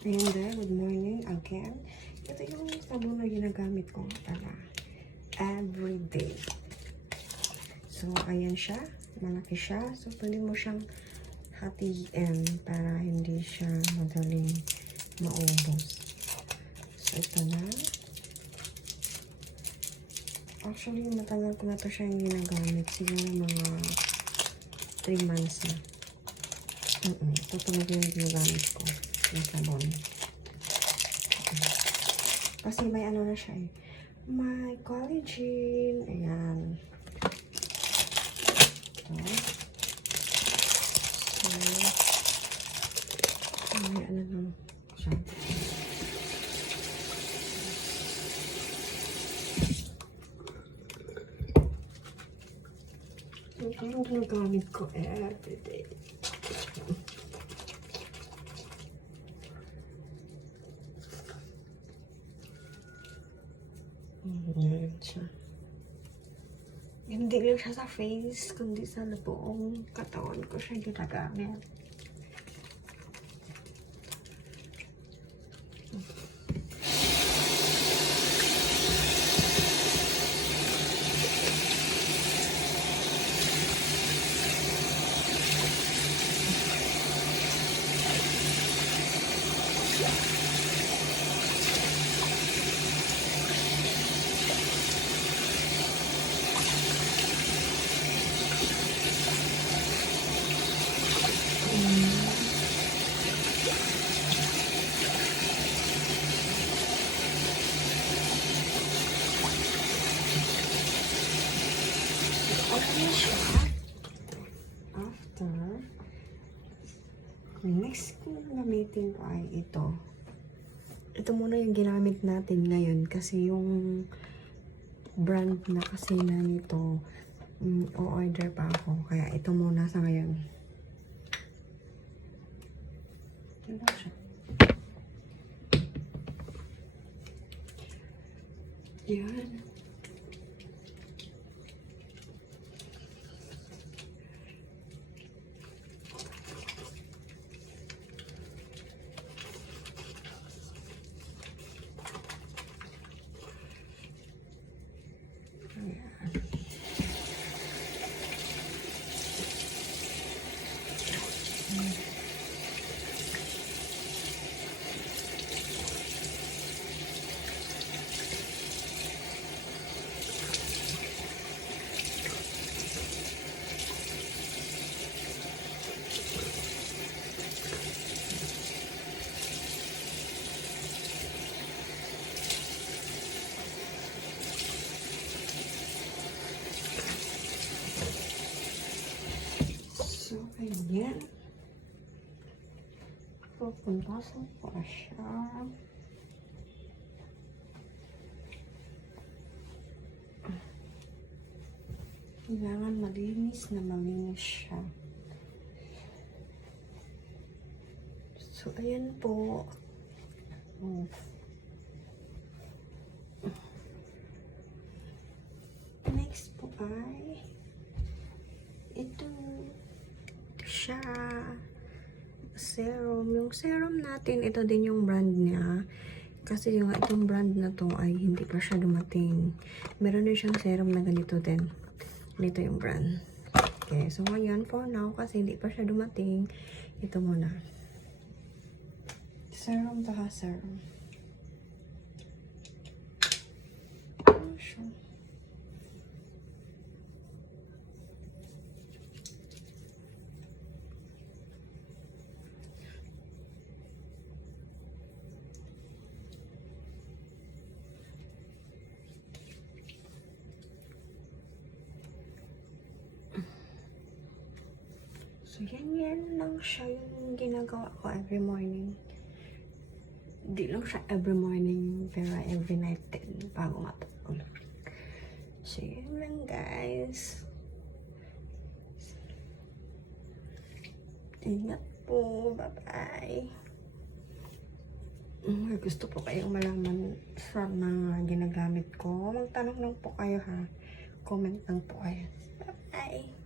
Ayan guys, good morning again. Ito yung sabon na ginagamit ko para everyday. So, ayan siya. Malaki siya. So, pwede mo siyang hatiin para hindi siya madaling maubos. So, ito na. Actually, matagal ko na ito siya yung ginagamit. Siguro mga 3 months na. Ito talaga yung ginagamit ko. Yung sabon. Kasi may ano na siya eh. May collagen. Ayan. Ito. So, may ano lang siya. Ito yung ginagamit ko everyday. Ayan siya. Hindi lang siya sa face, kundi sa buong katawan ko siya ginagamit. Okay siya. After, next kong gamitin ko ay ito. Ito muna yung ginamit natin ngayon kasi yung brand na kasi na nito o-order pa ako. Kaya ito muna sa ngayon. Ito siya. Yan. So, ayan. Pupuntasan ko siya. Kailangan malinis na malinis siya. So, ayan po. Next po ay ito siya. Serum. Yung serum natin, ito din yung brand niya. Kasi yung itong brand na to ay hindi pa siya dumating. Meron din siyang serum na ganito din. Dito yung brand. Okay, so ngayon for now, kasi hindi pa siya dumating, ito muna. Serum taka serum. Sure. So, yan lang siya yung ginagawa ko every morning. Di lang siya every morning, pero every night din, bago matulog. So, yan lang guys. Ingat po. Bye-bye. Gusto po kayong malaman sa mga ginagamit ko, magtanong lang po kayo ha. Comment lang po kayo. Bye-bye.